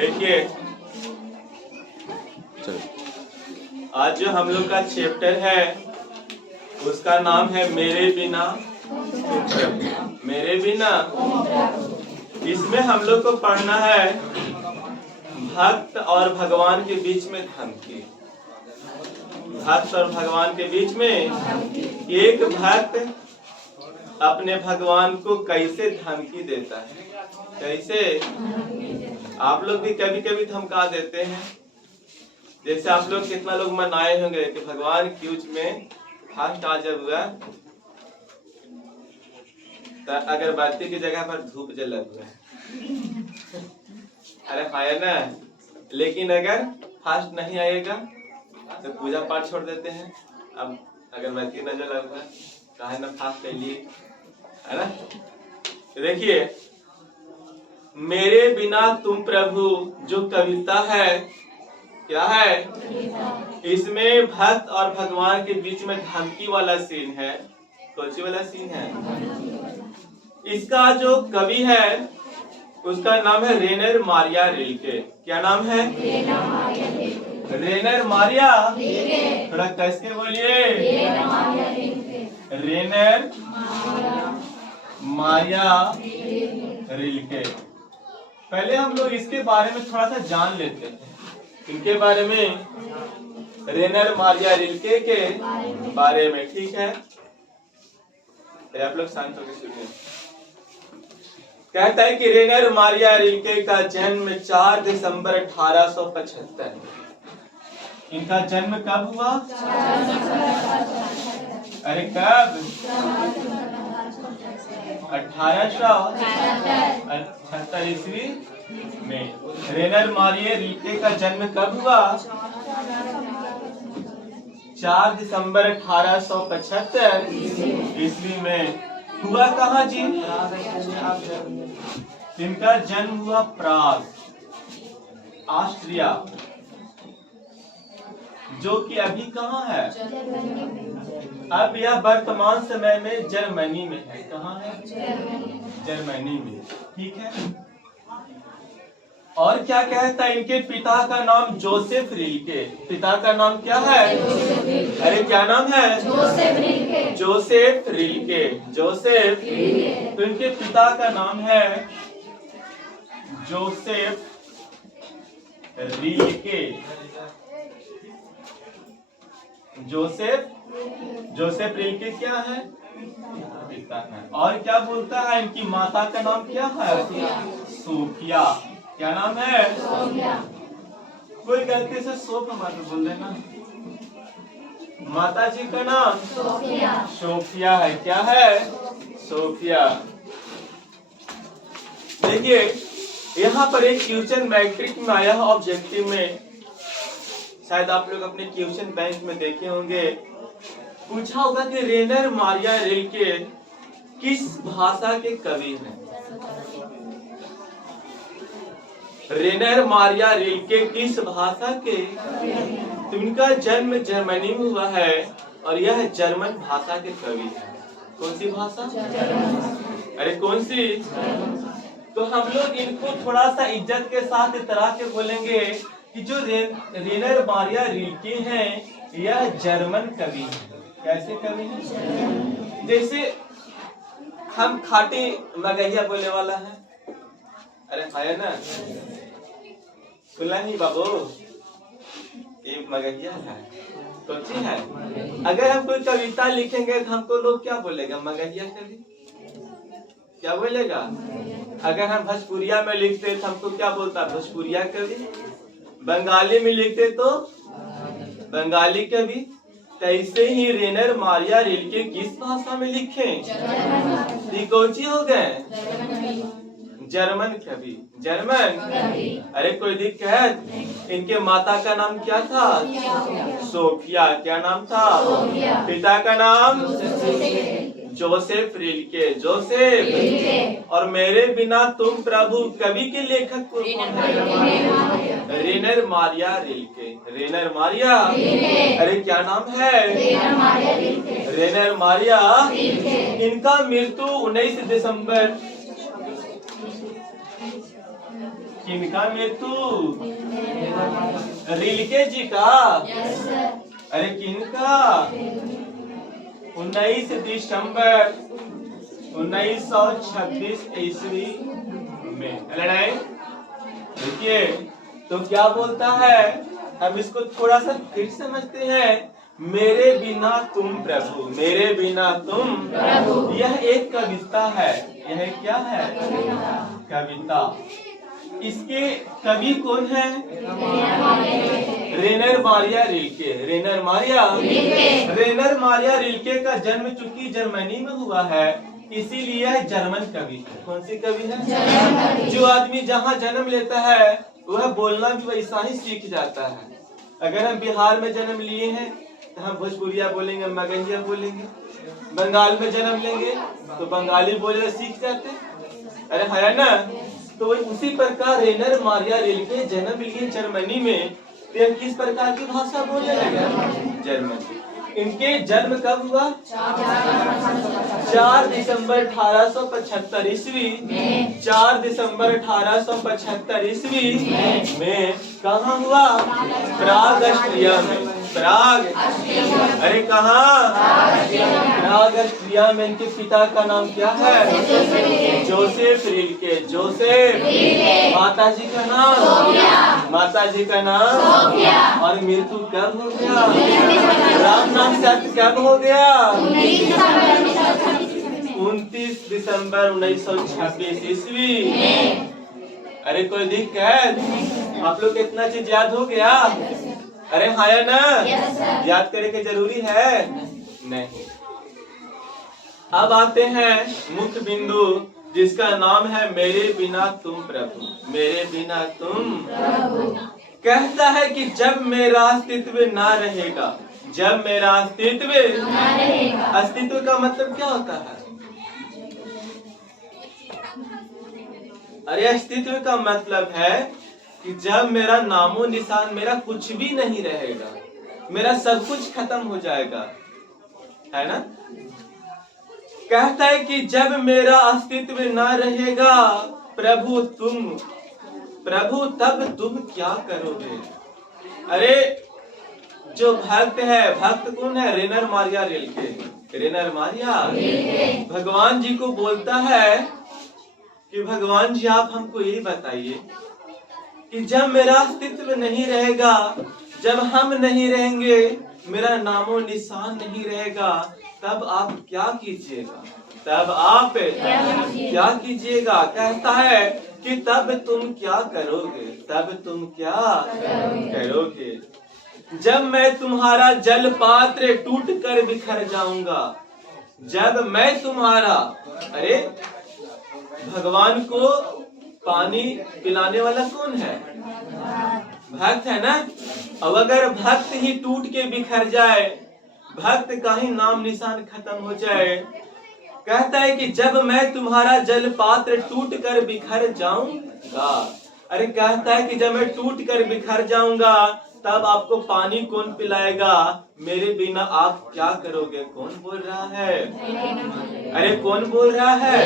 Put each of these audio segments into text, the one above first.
देखिए, आज जो हम लोग का चैप्टर है उसका नाम है मेरे बिना तुम प्रभु। मेरे बिना, इसमें हम लोग को पढ़ना है भक्त और भगवान के बीच में धमकी। भक्त और भगवान के बीच में एक भक्त अपने भगवान को कैसे धमकी देता है। कैसे? आप लोग भी कभी कभी धमका देते हैं। जैसे आप लोग कितना लोग मनाए होंगे कि भगवान क्यूज में फर्स्ट आ जब हुआ तो अगरबत्ती की जगह पर धूप जला हुआ है। अरे है ना, लेकिन अगर फर्स्ट नहीं आएगा तो पूजा पाठ छोड़ देते हैं। अब अगरबत्ती न जला हुआ कहे ना फास्ट के लिए, है ना। देखिए, मेरे बिना तुम प्रभु जो कविता है क्या है, इसमें भक्त और भगवान के बीच में धमकी वाला सीन है। कौन सी वाला सीन है? इसका जो कवि है उसका नाम है रेनर मारिया रिल्के। क्या नाम है? रेनर मारिया। थोड़ा कस के बोलिए, रेनर मारिया रिल्के। पहले हम लोग इसके बारे में थोड़ा सा जान लेते हैं, इनके बारे में, रेनर मारिया रिल्के के बारे में। ठीक है, आप लोग शांत होकर सुनिए। कहता है कि रेनर मारिया रिल्के का जन्म 4 दिसंबर 1875। इनका जन्म कब हुआ? अरे कब? 1878 ईस्वी में। रेनर मारिया रिल्के का जन्म कब हुआ? 4 दिसंबर 1875 ईस्वी में। हुआ कहाँ जी? इनका जन्म हुआ प्राग, ऑस्ट्रिया, जो कि अभी कहाँ है? अब यह वर्तमान समय में जर्मनी में है। कहाँ है? जर्मनी में। ठीक है। और क्या कहता है? इनके पिता का नाम जोसेफ रिल्के। पिता का नाम क्या है? अरे क्या नाम है? Joseph Rilke. जोसेफ। तो इनके पिता का नाम है जोसेफ रिल्के। जोसेफ रिल्के क्या है? पिता है। और क्या बोलता है? इनकी माता का नाम क्या है? सोफिया। क्या नाम है? कोई गलती से सोफा मत बोल देना। माता जी का नाम सोफिया है। क्या है? सोफिया। देखिए, यहाँ पर एक क्वेश्चन मैट्रिक में आया है, ऑब्जेक्टिव में, शायद आप लोग अपने क्वेश्चन बैंक में देखे होंगे। पूछा होगा कि रेनर मारिया रिल्के किस भाषा के कवि हैं? रेनर मारिया रिल्के किस भाषा के? तो इनका जन्म जर्मनी में हुआ है और यह जर्मन भाषा के कवि है। कौन सी भाषा? अरे कौन सी? तो हम लोग इनको थोड़ा सा इज्जत के साथ इतरा के बोलेंगे कि जो रेनर मारिया रिल्के हैं यह जर्मन कवि है। कैसे कवि है? जैसे हम खाटी मगहिया बोलने वाला है। अरे है ना, सुना ही बाबू, ये मगहिया है। कौन सी है? अगर हम कोई कविता लिखेंगे तो हमको लोग क्या बोलेगा? मगहिया कवि। क्या बोलेगा? अगर हम भोजपुरिया में लिखते तो हमको क्या बोलता? भोजपुरिया कवि। बंगाली में लिखते तो बंगाली कवि। ऐसे ही रेनर मारिया रिल्के किस भाषा में लिखे? कौन सी हो गए? जर्मन कवि। जर्मन। अरे कोई दिक्कत? इनके माता का नाम क्या था? सोफिया। क्या नाम था? पिता का नाम जोसेफ रिल्के। जोसेफ। और मेरे बिना तुम प्रभु कवि के लेखक को कौन है? रेनर मारिया रिल्के। रेनर मारिया। अरे क्या नाम है? रेनर मारिया। इनका मृत्यु 19 दिसंबर किनका मृत्यु? रिलके जी का? अरे किनका? 19 दिसंबर 1926 ईस्वी में लड़ाई। देखिए तो क्या बोलता है, हम इसको थोड़ा सा फिर समझते हैं। मेरे बिना तुम प्रभु, मेरे बिना तुम प्रभु, यह एक कविता है। यह क्या है? कविता। इसके कवि कौन है? रेनर मारिया रिल्के। रेनर मारिया रिल्के का जन्म चूंकि जर्मनी में हुआ है, इसीलिए यह जर्मन कवि है। कौन सी कवि है? जो आदमी जहाँ जन्म लेता है वह बोलना भी वैसा ही सीख जाता है। अगर हम बिहार में जन्म लिए हैं तो हम भोजपुरिया बोलेंगे, मगहिया बोलेंगे। बंगाल में जन्म लेंगे तो बंगाली बोले सीख जाते। अरे है ना? तो वही उसी प्रकार रेनर मारिया रिल्के जन्म लिए जर्मनी में, तो किस प्रकार की भाषा बोलने लगे? जर्मन। इनके जन्म कब हुआ? 4 दिसंबर 1875 ईस्वी। 4 दिसंबर 1875 ईस्वी में कहाँ हुआ? प्राग ऑस्ट्रिया में। प्राग, अरे कहाँ? प्राग ऑस्ट्रिया में। इनके पिता का नाम क्या है? Joseph Rilke. जोसेफ। माता जी का नाम? माता जी का नाम। और मृत्यु कब हो गया? राम नाम सत्य कब हो गया? 29 दिसंबर 1926 ईस्वी। अरे कोई दिक्कत? आप लोग इतना चीज याद हो गया? अरे हाँ या ना? याद करे के जरूरी है? नहीं। अब आते हैं मुख्य बिंदु, जिसका नाम है मेरे बिना तुम प्रभु। मेरे बिना तुम प्रभु। कहता है कि जब मेरा अस्तित्व ना रहेगा, जब मेरा अस्तित्व ना रहेगा। अस्तित्व का मतलब क्या होता है? अरे अस्तित्व का मतलब है कि जब मेरा नामो निशान, मेरा कुछ भी नहीं रहेगा, मेरा सब कुछ खत्म हो जाएगा, है ना? कहता है कि जब मेरा अस्तित्व ना रहेगा प्रभु तब तुम क्या करोगे? अरे जो भक्त है, भक्त कौन है? रेनर मारिया रिल्के। रेनर मारिया भगवान जी को बोलता है कि भगवान जी आप हमको यही बताइए कि जब मेरा अस्तित्व नहीं रहेगा, जब हम नहीं रहेंगे, मेरा नामो निशान नहीं रहेगा, तब आप क्या कीजिएगा? तब आप क्या कीजिएगा? कहता है कि तब तुम क्या करोगे? तब तुम क्या करोगे? जब मैं तुम्हारा जल पात्र टूट कर बिखर जाऊंगा। जब मैं तुम्हारा, अरे भगवान को पानी पिलाने वाला कौन है? भक्त है ना? अब अगर भक्त ही टूट के बिखर जाए, भक्त का ही नाम निशान खत्म हो जाए, कहता है कि जब मैं तुम्हारा जल पात्र टूट कर बिखर जाऊंगा। अरे कहता है कि जब मैं टूट कर बिखर जाऊंगा तब आपको पानी कौन पिलाएगा? मेरे बिना आप क्या करोगे? कौन बोल रहा है? अरे कौन बोल रहा है?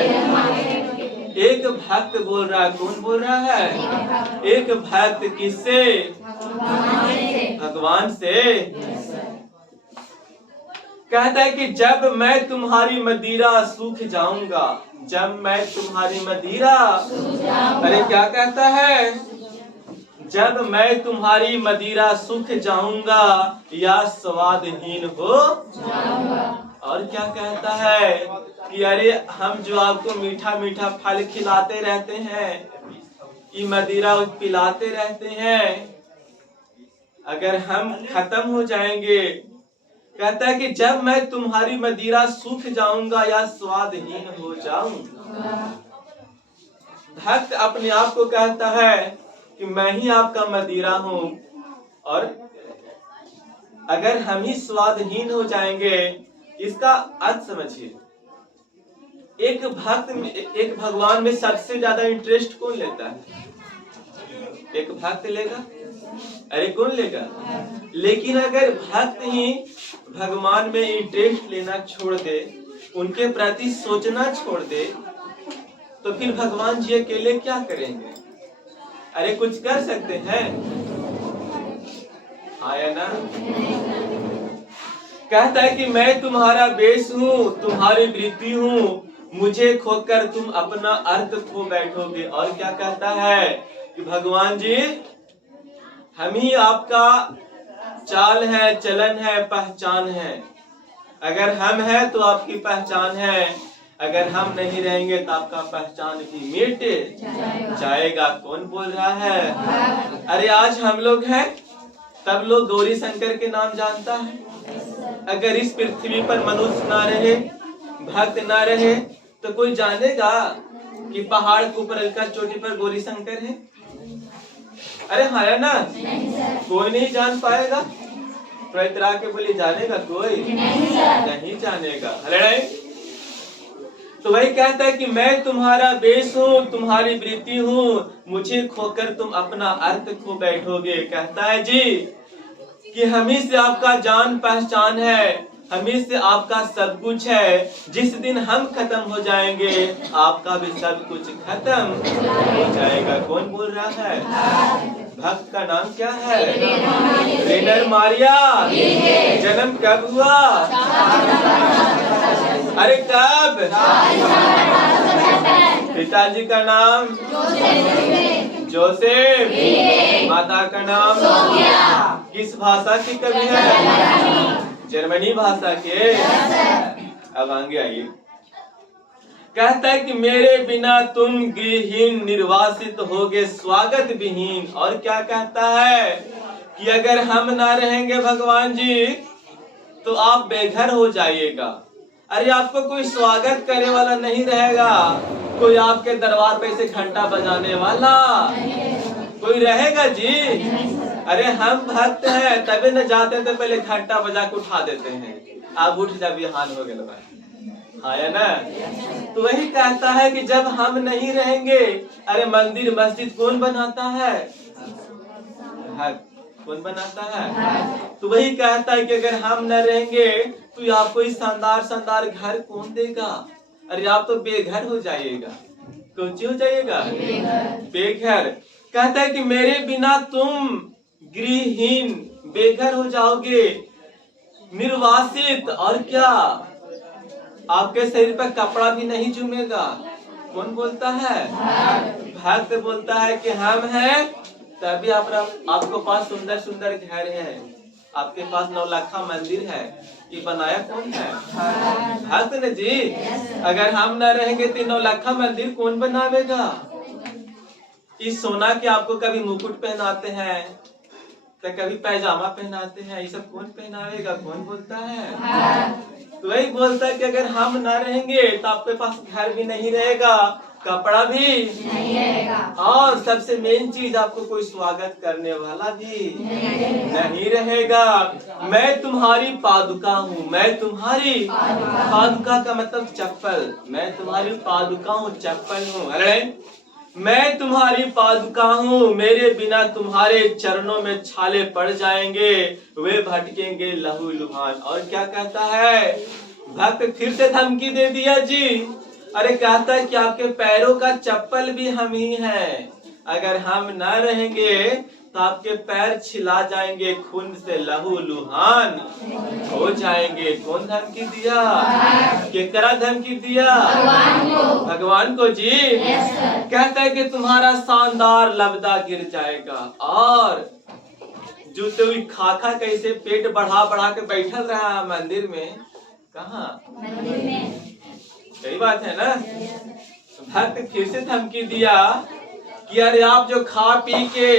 एक भक्त बोल रहा है। कौन बोल रहा है? एक भक्त। किससे? भगवान से। कहता है कि जब मैं तुम्हारी मदिरा सूख जाऊंगा। जब मैं तुम्हारी मदिरा, अरे क्या कहता है? जब मैं तुम्हारी मदिरा सूख जाऊंगा या स्वादहीन हो जाऊंगा। और क्या कहता है कि अरे हम जो आपको मीठा मीठा फल खिलाते रहते हैं, ये मदिरा पिलाते रहते हैं, अगर हम खत्म हो जाएंगे, कहता है कि जब मैं तुम्हारी मदिरा सूख जाऊंगा या स्वादहीन हो जाऊंगा। भक्त अपने आप को कहता है कि मैं ही आपका मदिरा हूं, और अगर हम ही स्वादहीन हो जाएंगे, इसका अर्थ समझिए। एक भक्त में, एक भगवान में सबसे ज्यादा इंटरेस्ट कौन लेता है? एक भक्त लेगा। अरे कौन लेगा? लेकिन अगर भक्त ही भगवान में इंटरेस्ट लेना छोड़ दे, उनके प्रति सोचना छोड़ दे, तो फिर भगवान जी अकेले क्या करेंगे? अरे कुछ कर सकते हैं? आया ना? कहता है कि मैं तुम्हारा बेस हूँ, तुम्हारी वृत्ति हूँ, मुझे खोकर तुम अपना अर्थ खो बैठोगे। और क्या कहता है कि भगवान जी हम ही आपका चाल है, चलन है, पहचान है। अगर हम हैं तो आपकी पहचान है, अगर हम नहीं रहेंगे तो आपका पहचान भी मिट जाएगा। कौन बोल रहा है? अरे आज हम लोग हैं, तब लोग गौरी शंकर के नाम जानता है। अगर इस पृथ्वी पर मनुष्य ना रहे, भक्त ना रहे, तो कोई जानेगा कि पहाड़ के ऊपर अलका चोटी पर गौरी शंकर है? अरे है ना? कोई नहीं जान पाएगा। तो इतरा के बोली जानेगा कोई? नहीं जानेगा। अरे तो वही कहता है कि मैं तुम्हारा बेस हूँ, तुम्हारी वृत्ति हूँ, मुझे खोकर तुम अपना अर्थ खो बैठोगे। कहता है जी कि हम ही से आपका जान पहचान है, हम ही से आपका सब कुछ है। जिस दिन हम खत्म हो जाएंगे, आपका भी सब कुछ खत्म हो जाएगा। कौन बोल रहा है? भक्त का नाम क्या है? रेनर मारिया। जन्म कब हुआ? अरे कब? पिताजी का नाम जोसेफ, माता का नाम किस भाषा की कवि है? जर्मनी भाषा के। अब आगे आइए। कहता है कि मेरे बिना तुम गृहहीन निर्वासित होगे, स्वागत विहीन। और क्या कहता है कि अगर हम ना रहेंगे भगवान जी तो आप बेघर हो जाइएगा। अरे आपको कोई स्वागत करने वाला नहीं रहेगा, कोई आपके दरबार पे से घंटा बजाने वाला कोई रहेगा जी? अरे हम भक्त हैं, तभी न जाते थे पहले घंटा बजा के उठा देते हैं। आप उठ जब ये हाल हो गया है ना? तो वही कहता है कि जब हम नहीं रहेंगे, अरे मंदिर मस्जिद कौन बनाता है? कौन बनाता है? तो वही कहता है कि अगर हम न रहेंगे तो आपको इस शानदार शानदार घर कौन देगा? अरे आप तो बेघर हो जाइएगा। कौन सी हो जाइएगा? बेघर। कहता है कि मेरे बिना तुम गृहहीन, बेघर हो जाओगे, निर्वासित। और क्या? आपके शरीर पर कपड़ा भी नहीं जूमेगा। कौन बोलता है? भक्त बोलता है कि हम हैं, तभी आपको पास सुंदर सुंदर घर है, आपके पास 9 लाखा मंदिर है। ये बनाया कौन है? भक्त ने जी। अगर हम न रहेंगे तो 9 लाखा मंदिर कौन बनावेगा? इस सोना के आपको कभी मुकुट पहनाते हैं, तो कभी पैजामा पहनाते हैं, ये सब कौन पहनावेगा? कौन बोलता है? तो वही बोलता है कि अगर हम ना रहेंगे तो आपके पास घर भी नहीं रहेगा, कपड़ा भी नहीं रहेगा, और सबसे मेन चीज आपको कोई स्वागत करने वाला भी नहीं रहेगा। मैं तुम्हारी पादुका हूँ, मैं तुम्हारी पादुका का मतलब चप्पल। मैं तुम्हारी पादुका हूँ, चप्पल हूँ। अरे मैं तुम्हारी पादुका हूँ, मेरे बिना तुम्हारे चरणों में छाले पड़ जाएंगे, वे भटकेंगे लहू लुहान। और क्या कहता है? भक्त फिर से धमकी दे दिया जी। अरे कहता है कि आपके पैरों का चप्पल भी हम ही हैं, अगर हम न रहेंगे तो आपके पैर छिला जाएंगे, खून से लहू लुहान हो जाएंगे। कौन धमकी दिया? केकरा धमकी दिया? भगवान को जी। कहता है कि तुम्हारा शानदार लबदा गिर जाएगा। और जूते हुई खाखा कैसे पेट बढ़ा बढ़ा के बैठल रहा मंदिर में, कहा? सही बात है ना? भक्त फिर से धमकी दिया कि अरे आप जो खा पी के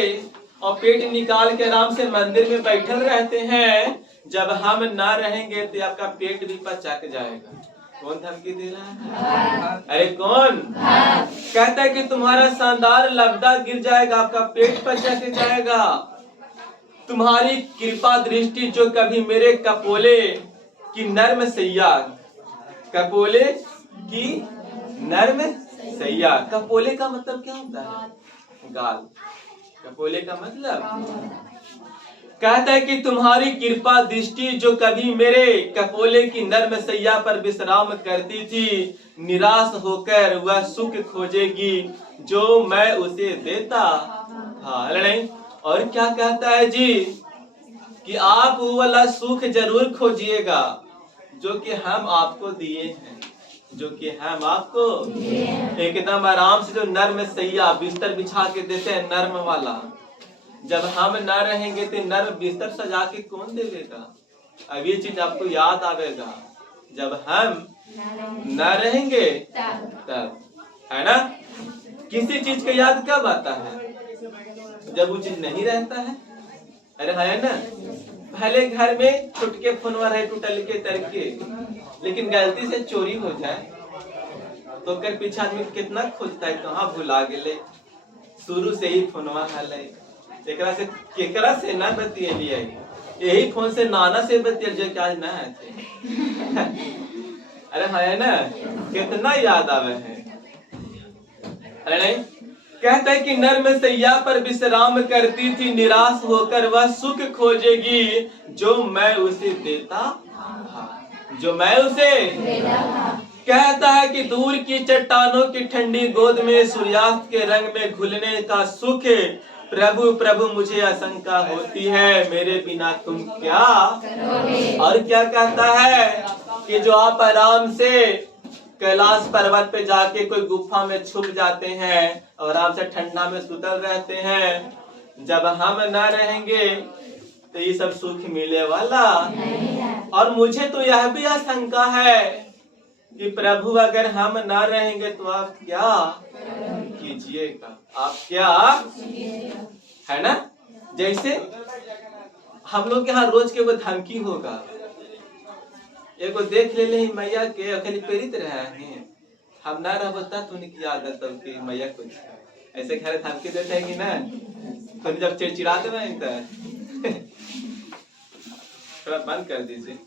और पेट निकाल के आराम से मंदिर में बैठल रहते हैं, जब हम ना रहेंगे तो आपका पेट भी पचक जाएगा। कौन धमकी दे रहा है? अरे कौन? कहता है कि तुम्हारा शानदार लबदा गिर जाएगा, आपका पेट पचक जाएगा। तुम्हारी कृपा दृष्टि जो कभी मेरे कपोले की नर्म सैया, कपोले की नर्म सैया। कपोले का मतलब क्या होता है? गाल। कपोले का मतलब कहता है कि तुम्हारी कृपा दृष्टि जो कभी मेरे कपोले की नर्म सैया पर विश्राम करती थी, निराश होकर वह सुख खोजेगी जो मैं उसे देता नहीं? और क्या कहता है जी कि आप वो वाला सुख जरूर खोजिएगा जो कि हम आपको दिए हैं, जो कि हम आपको एकदम आराम से, जो नर्म सैया बिस्तर बिछा के देते हैं नर्म वाला। जब हम न रहेंगे तो नर्म बिस्तर सजा के कौन देगा? अब ये चीज आपको याद आवेगा जब हम न रहेंगे तब, है ना? किसी चीज का याद कब आता है? जब वो चीज नहीं रहता है। अरे है ना? पहले घर में छुटके फोनवा रहे टूटल के तरके, लेकिन गलती से चोरी हो जाए तो कर पीछे आदमी कितना खोजता है, कहाँ भुला गेले। शुरू से ही फोनवा हले, एकरा से केकरा से ना बतियलिए, यही फोन से नाना से बतियल जो आज ना है। अरे है ना? कितना याद आवे है। अरे नहीं, कहता है कि नर्म सैया पर विश्राम करती थी, निराश होकर वह सुख खोजेगी जो मैं उसे देता था, जो मैं उसे देता था। कहता है कि दूर की चट्टानों की ठंडी गोद में सूर्यास्त के रंग में घुलने का सुख, प्रभु प्रभु मुझे आशंका होती है, मेरे बिना तुम क्या करोगे। और क्या कहता है कि जो आप आराम से कैलाश पर्वत पे जाके कोई गुफा में छुप जाते हैं और आराम से ठंडा में सुतल रहते हैं, जब हम न रहेंगे तो ये सब सुख मिले वाला नहीं है। और मुझे तो यह भी आशंका है कि प्रभु अगर हम न रहेंगे तो आप क्या कीजिएगा, आप क्या, है ना? जैसे हम लोग यहाँ रोज के वो धमकी होगा, एगो देख ले मैया के अखनी प्रेरित रहे हैं, हम ना रहता तो उनकी आदत तब की मैया कुछ ऐसे खैर धमकी देते हैं कि ना, तो जब चिड़चिड़ा देवे थोड़ा बंद कर दीजिए।